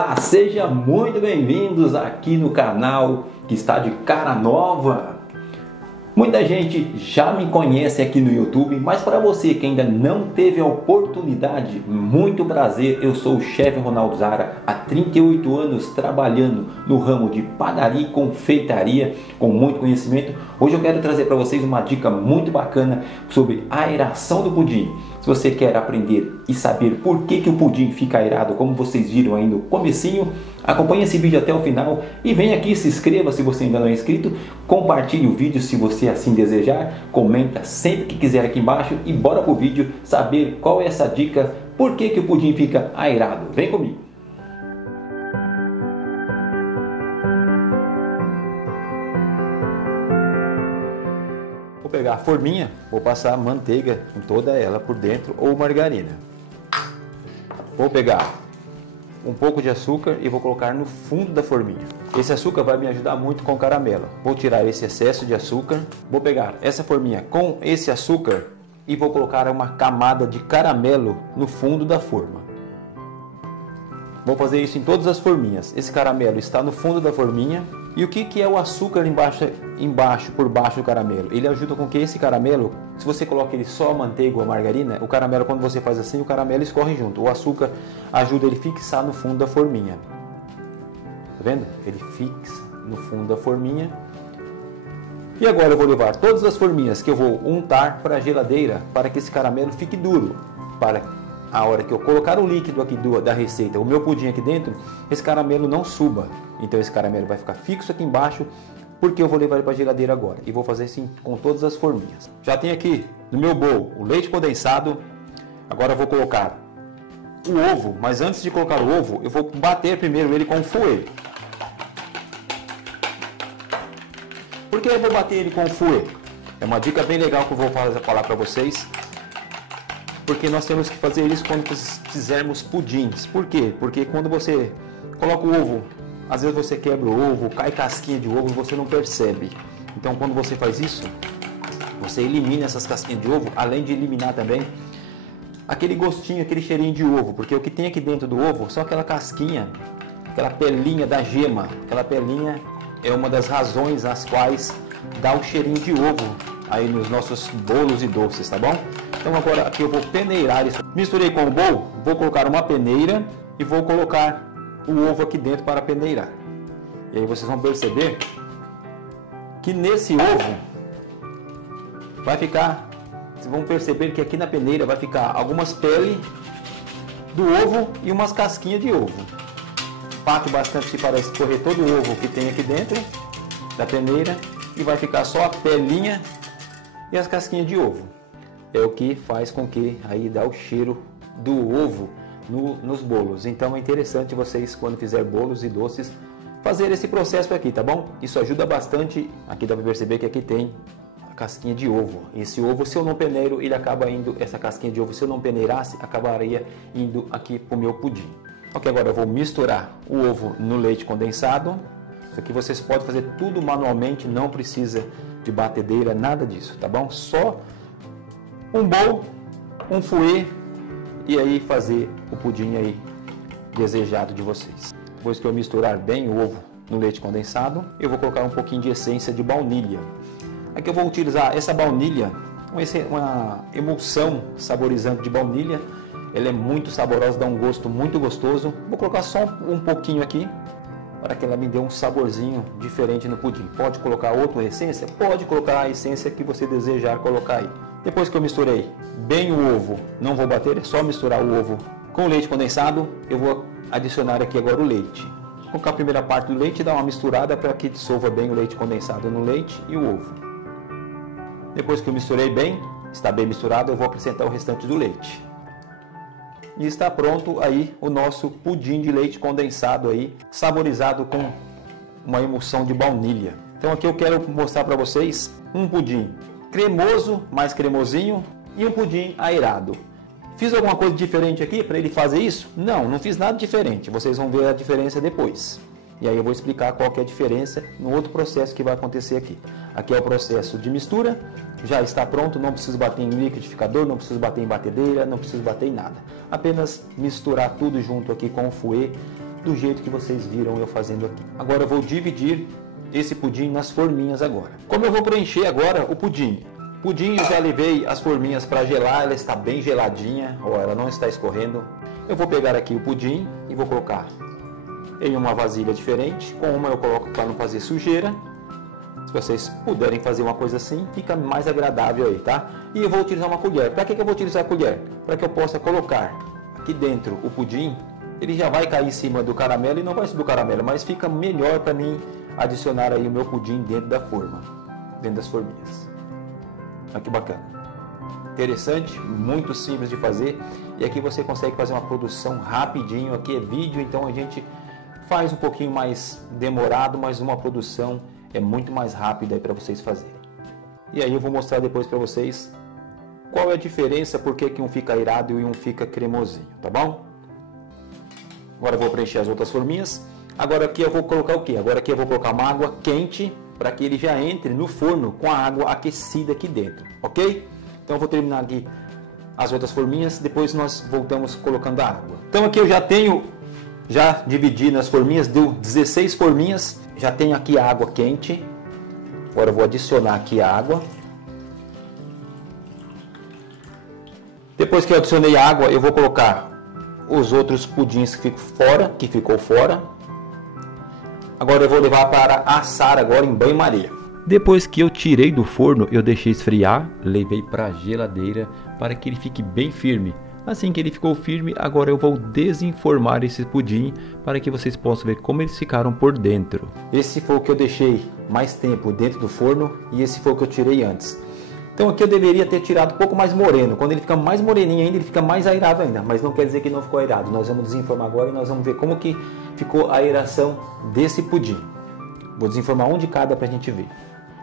Olá, sejam muito bem-vindos aqui no canal que está de cara nova. Muita gente já me conhece aqui no YouTube, mas para você que ainda não teve a oportunidade, muito prazer, eu sou o chefe Ronaldo Zara, há 38 anos trabalhando no ramo de padaria e confeitaria, com muito conhecimento. Hoje eu quero trazer para vocês uma dica muito bacana sobre a aeração do pudim. Se você quer aprender e saber por que o pudim fica aerado, como vocês viram aí no comecinho, acompanhe esse vídeo até o final e vem aqui, se inscreva se você ainda não é inscrito, compartilhe o vídeo se você assim desejar, comenta sempre que quiser aqui embaixo e bora pro vídeo saber qual é essa dica, por que o pudim fica aerado. Vem comigo! Vou pegar a forminha, vou passar manteiga em toda ela por dentro ou margarina. Vou pegar um pouco de açúcar e vou colocar no fundo da forminha. Esse açúcar vai me ajudar muito com o caramelo. Vou tirar esse excesso de açúcar, vou pegar essa forminha com esse açúcar e vou colocar uma camada de caramelo no fundo da forma. Vou fazer isso em todas as forminhas. Esse caramelo está no fundo da forminha. E o que é o açúcar por baixo do caramelo? Ele ajuda com que esse caramelo, se você coloca ele só manteiga ou margarina, o caramelo, quando você faz assim, o caramelo escorre junto. O açúcar ajuda ele a fixar no fundo da forminha. Tá vendo? Ele fixa no fundo da forminha. E agora eu vou levar todas as forminhas que eu vou untar para a geladeira para que esse caramelo fique duro. Para a hora que eu colocar o líquido aqui da receita, o meu pudim aqui dentro, esse caramelo não suba. Então esse caramelo vai ficar fixo aqui embaixo, porque eu vou levar ele para a geladeira agora. E vou fazer assim com todas as forminhas. Já tem aqui no meu bowl o leite condensado. Agora eu vou colocar o ovo, mas antes de colocar o ovo, eu vou bater primeiro ele com o fouet. Por que eu vou bater ele com o fouet? É uma dica bem legal que eu vou falar para vocês. Porque nós temos que fazer isso quando fizermos pudins. Por quê? Porque quando você coloca o ovo, às vezes você quebra o ovo, cai casquinha de ovo e você não percebe. Então quando você faz isso, você elimina essas casquinhas de ovo, além de eliminar também aquele gostinho, aquele cheirinho de ovo. Porque o que tem aqui dentro do ovo só aquela casquinha, aquela pelinha da gema. Aquela pelinha é uma das razões as quais dá o cheirinho de ovo aí nos nossos bolos e doces, tá bom? Então agora aqui eu vou peneirar isso. Misturei com o bowl, vou colocar uma peneira e vou colocar o ovo aqui dentro para peneirar. E aí vocês vão perceber que nesse ovo vai ficar, vocês vão perceber que aqui na peneira vai ficar algumas peles do ovo e umas casquinhas de ovo. Bate bastante para escorrer todo o ovo que tem aqui dentro da peneira e vai ficar só a pelinha e as casquinhas de ovo. É o que faz com que aí dá o cheiro do ovo nos bolos. Então é interessante vocês, quando fizer bolos e doces, fazer esse processo aqui, tá bom? Isso ajuda bastante. Aqui dá para perceber que aqui tem a casquinha de ovo. Esse ovo, se eu não peneiro, ele acaba indo, essa casquinha de ovo, se eu não peneirasse, acabaria indo aqui pro meu pudim. Ok, agora eu vou misturar o ovo no leite condensado. Isso aqui vocês podem fazer tudo manualmente, não precisa de batedeira, nada disso, tá bom? Só um bowl, um fouet e aí fazer o pudim aí desejado de vocês. Depois que eu misturar bem o ovo no leite condensado, eu vou colocar um pouquinho de essência de baunilha. Aqui eu vou utilizar essa baunilha, uma emulsão saborizante de baunilha. Ela é muito saborosa, dá um gosto muito gostoso. Vou colocar só um pouquinho aqui, para que ela me dê um saborzinho diferente no pudim. Pode colocar outra essência? Pode colocar a essência que você desejar colocar aí. Depois que eu misturei bem o ovo, não vou bater, é só misturar o ovo com o leite condensado. Eu vou adicionar aqui agora o leite. Vou colocar a primeira parte do leite e dar uma misturada para que dissolva bem o leite condensado no leite e o ovo. Depois que eu misturei bem, está bem misturado, eu vou acrescentar o restante do leite. E está pronto aí o nosso pudim de leite condensado aí, saborizado com uma emulsão de baunilha. Então aqui eu quero mostrar para vocês um pudim cremoso, mais cremosinho, e um pudim aerado. Fiz alguma coisa diferente aqui para ele fazer isso? Não, não fiz nada diferente. Vocês vão ver a diferença depois. E aí eu vou explicar qual que é a diferença no outro processo que vai acontecer aqui. Aqui é o processo de mistura, já está pronto, não preciso bater em liquidificador, não preciso bater em batedeira, não preciso bater em nada. Apenas misturar tudo junto aqui com o fouet do jeito que vocês viram eu fazendo aqui. Agora eu vou dividir esse pudim nas forminhas agora. Como eu vou preencher agora o pudim? Pudim, eu já levei as forminhas para gelar, ela está bem geladinha, ó, ela não está escorrendo. Eu vou pegar aqui o pudim e vou colocar em uma vasilha diferente. Com uma eu coloco para não fazer sujeira. Se vocês puderem fazer uma coisa assim, fica mais agradável aí, tá? E eu vou utilizar uma colher. Para que eu vou utilizar a colher? Para que eu possa colocar aqui dentro o pudim. Ele já vai cair em cima do caramelo e não vai subir do caramelo, mas fica melhor para mim adicionar aí o meu pudim dentro da forma, dentro das forminhas. Olha que bacana. Interessante, muito simples de fazer. E aqui você consegue fazer uma produção rapidinho. Aqui é vídeo, então a gente faz um pouquinho mais demorado, mas uma produção é muito mais rápida aí para vocês fazerem. E aí eu vou mostrar depois para vocês qual é a diferença, por que um fica airado e um fica cremosinho, tá bom? Agora eu vou preencher as outras forminhas. Agora aqui eu vou colocar o que? Agora aqui eu vou colocar uma água quente para que ele já entre no forno com a água aquecida aqui dentro, ok? Então eu vou terminar aqui as outras forminhas, depois nós voltamos colocando a água. Então aqui eu já dividi nas forminhas, deu 16 forminhas, já tenho aqui a água quente. Agora eu vou adicionar aqui a água. Depois que eu adicionei a água, eu vou colocar os outros pudins que ficou fora. Agora eu vou levar para assar agora em banho-maria. Depois que eu tirei do forno, eu deixei esfriar, levei para a geladeira para que ele fique bem firme. Assim que ele ficou firme, agora eu vou desenformar esse pudim para que vocês possam ver como eles ficaram por dentro. Esse foi o que eu deixei mais tempo dentro do forno e esse foi o que eu tirei antes. Então aqui eu deveria ter tirado um pouco mais moreno. Quando ele fica mais moreninho ainda, ele fica mais airado ainda. Mas não quer dizer que não ficou airado. Nós vamos desenformar agora e nós vamos ver como que ficou a aeração desse pudim. Vou desenformar um de cada para a gente ver.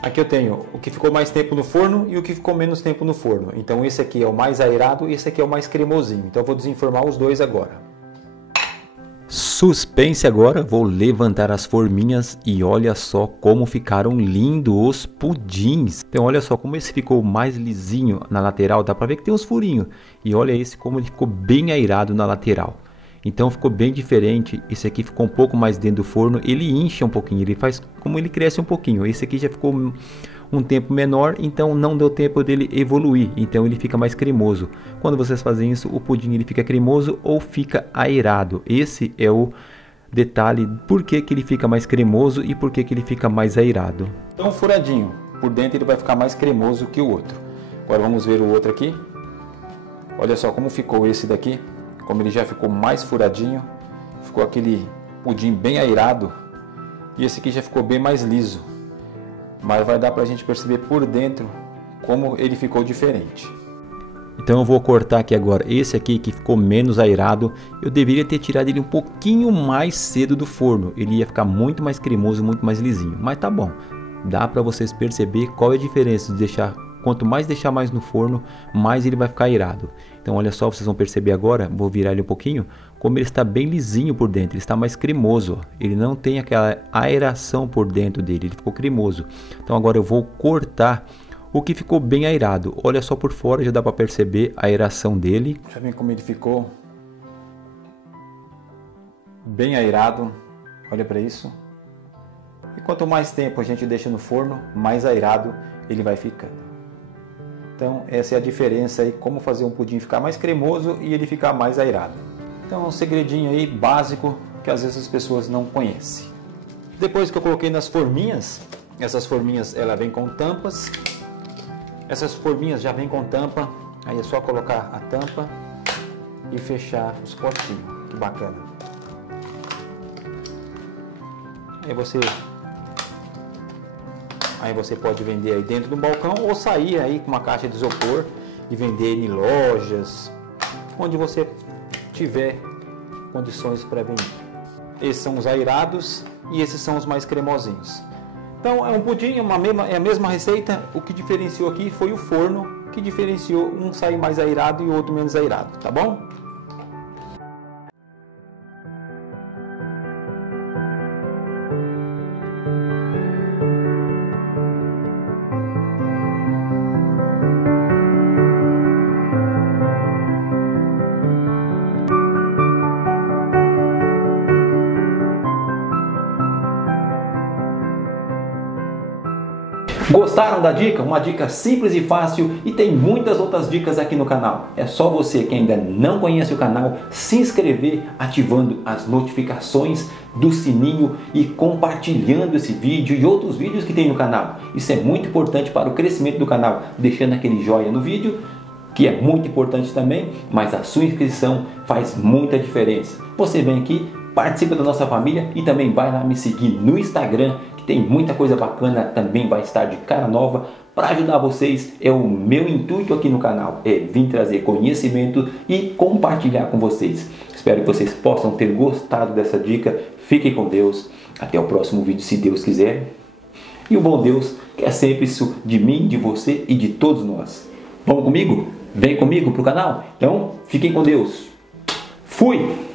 Aqui eu tenho o que ficou mais tempo no forno e o que ficou menos tempo no forno. Então esse aqui é o mais airado e esse aqui é o mais cremosinho. Então eu vou desenformar os dois agora. Suspense agora, vou levantar as forminhas e olha só como ficaram lindos os pudins. Então olha só como esse ficou mais lisinho na lateral, dá pra ver que tem uns furinhos. E olha esse como ele ficou bem airado na lateral. Então ficou bem diferente, esse aqui ficou um pouco mais dentro do forno, ele incha um pouquinho, ele faz como ele cresce um pouquinho. Esse aqui já ficou um tempo menor, então não deu tempo dele evoluir, então ele fica mais cremoso. Quando vocês fazem isso, o pudim ele fica cremoso ou fica airado. Esse é o detalhe, por que que ele fica mais cremoso e por que que ele fica mais airado. Então furadinho, por dentro ele vai ficar mais cremoso que o outro. Agora vamos ver o outro aqui. Olha só como ficou esse daqui, como ele já ficou mais furadinho, ficou aquele pudim bem airado. E esse aqui já ficou bem mais liso. Mas vai dar para a gente perceber por dentro como ele ficou diferente. Então eu vou cortar aqui agora esse aqui que ficou menos airado. Eu deveria ter tirado ele um pouquinho mais cedo do forno. Ele ia ficar muito mais cremoso, muito mais lisinho. Mas tá bom, dá para vocês perceber qual é a diferença de deixar. Quanto mais deixar mais no forno, mais ele vai ficar airado. Então olha só, vocês vão perceber agora, vou virar ele um pouquinho, como ele está bem lisinho por dentro, ele está mais cremoso. Ele não tem aquela aeração por dentro dele, ele ficou cremoso. Então agora eu vou cortar o que ficou bem airado. Olha só por fora, já dá para perceber a aeração dele. Já vem como ele ficou bem airado, olha para isso. E quanto mais tempo a gente deixa no forno, mais airado ele vai ficando. Então essa é a diferença aí, como fazer um pudim ficar mais cremoso e ele ficar mais airado. Então é um segredinho aí básico que às vezes as pessoas não conhecem. Depois que eu coloquei nas forminhas, essas forminhas ela vem com tampas. Essas forminhas já vem com tampa, aí é só colocar a tampa e fechar os potinhos. Que bacana. Aí você pode vender aí dentro do balcão ou sair aí com uma caixa de isopor e vender em lojas, onde você tiver condições para vender. Esses são os airados e esses são os mais cremosinhos. Então é um pudim, é a mesma receita. O que diferenciou aqui foi o forno, que diferenciou um sair mais airado e o outro menos airado, tá bom? Gostaram da dica? Uma dica simples e fácil, e tem muitas outras dicas aqui no canal. É só você que ainda não conhece o canal se inscrever ativando as notificações do sininho e compartilhando esse vídeo e outros vídeos que tem no canal. Isso é muito importante para o crescimento do canal, deixando aquele joinha no vídeo, que é muito importante também, mas a sua inscrição faz muita diferença. Você vem aqui, participa da nossa família e também vai lá me seguir no Instagram, que tem muita coisa bacana, também vai estar de cara nova para ajudar vocês. É o meu intuito aqui no canal, é vir trazer conhecimento e compartilhar com vocês. Espero que vocês possam ter gostado dessa dica. Fiquem com Deus, até o próximo vídeo, se Deus quiser. E o bom Deus quer sempre isso de mim, de você e de todos nós. Vamos comigo? Vem comigo para o canal? Então, fiquem com Deus. Fui!